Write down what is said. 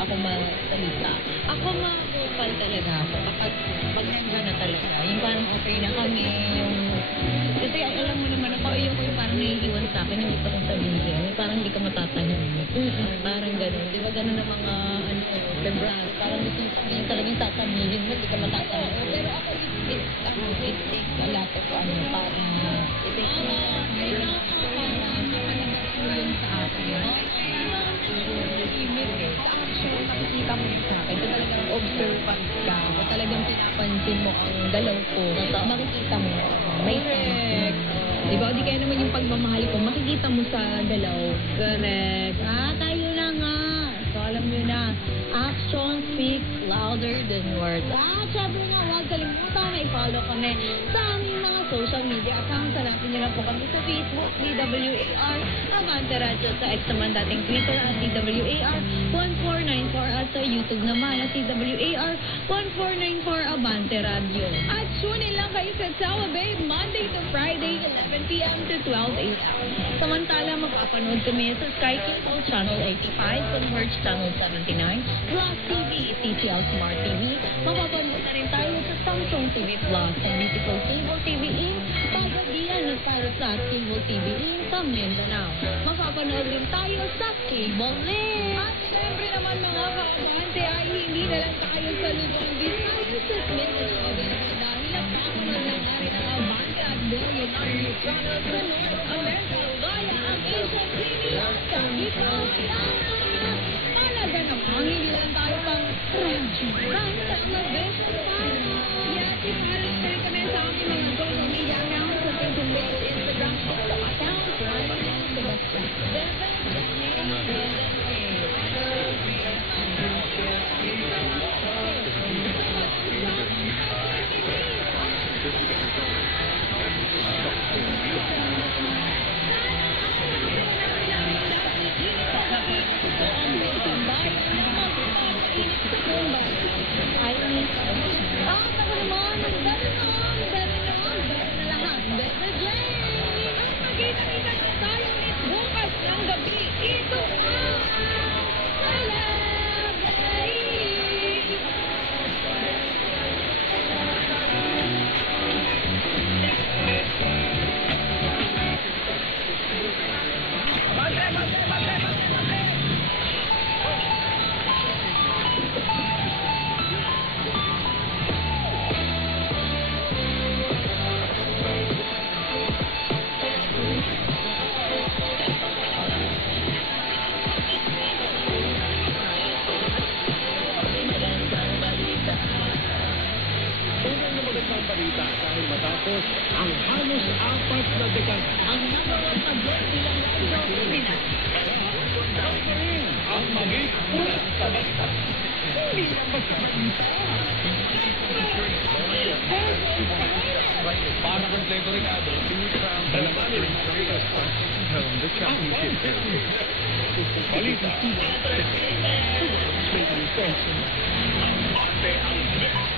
ako magsalita. Ako ma-vocal talaga ako kapag pag nandiyan na talaga. Yung parang okay na kami, yung... Kasi alam mo naman ako, yung parang naiiwan sa akin, yung gusto kong sabihin. Yung parang hindi ka matatahimik. Parang gano'n. Di ba gano'n ang mga, February, parang gusto yung sabihin talagang sasabihin mo, hindi ka matatahimik. Pero ako, it takes a lot of, parang, it takes a lot of time. Yun sa akin. Actually, nakikita mo yun sa akin. Kung talagang observant ka, kung talagang pinapansin mo ang galaw ko, makikita mo, may correct. Diba? Di kaya naman yung pagmamahal ko, makikita mo sa galaw. Correct. Tayo na nga. So, alam nyo na, action speaks louder than words. Syempre nga, huwag kalimutan na i-follow kami sa aming mga social media accounts. Hanapin nyo na po kami sa Facebook, DWAR, Avante Radio, sa X naman dating Twitter at DWAR1494 at sa YouTube naman at DWAR1494 Avante Radio. At tune in lang kayo sa Sawa Babe, Monday to Friday, 11 p.m. to 12 a.m. Samantala, magpapanood kami sa Sky Cable Channel 85, Converge Channel 79, Rock TV, TCL Smart TV. Mapapanood na rin tayo sa Samsung TV Plus, sa Beautiful Cable TV Inc., Pagadian at Parasat Cable TV Inc. sa Mindanao. Mapapanood rin tayo sa Cable Link. At syempre naman mga kaabante ay hindi na lang tayo sa Luzon, Visayas at Mindanao. Dahil napapanood na nga rin ang Avante at Billionaire Channel sa North America via ang Asian Premium sa Italia. Talaga namang hindi lang tayo pang radyo ng television para. Yes, i-follow na rin kami sa aming mga social media accounts sa Facebook page, Instagram, TikTok accounts, right now sa basta. Balita dahil matapos ang halos 4 na dekada. Ang number one pag-block bilang radyo, Pilipinas. Ang maging ulat sa balita. Hindi na magkabalita. Para kompleto Ricardo, dalaman the championship area. Balita. Ang ate ang best.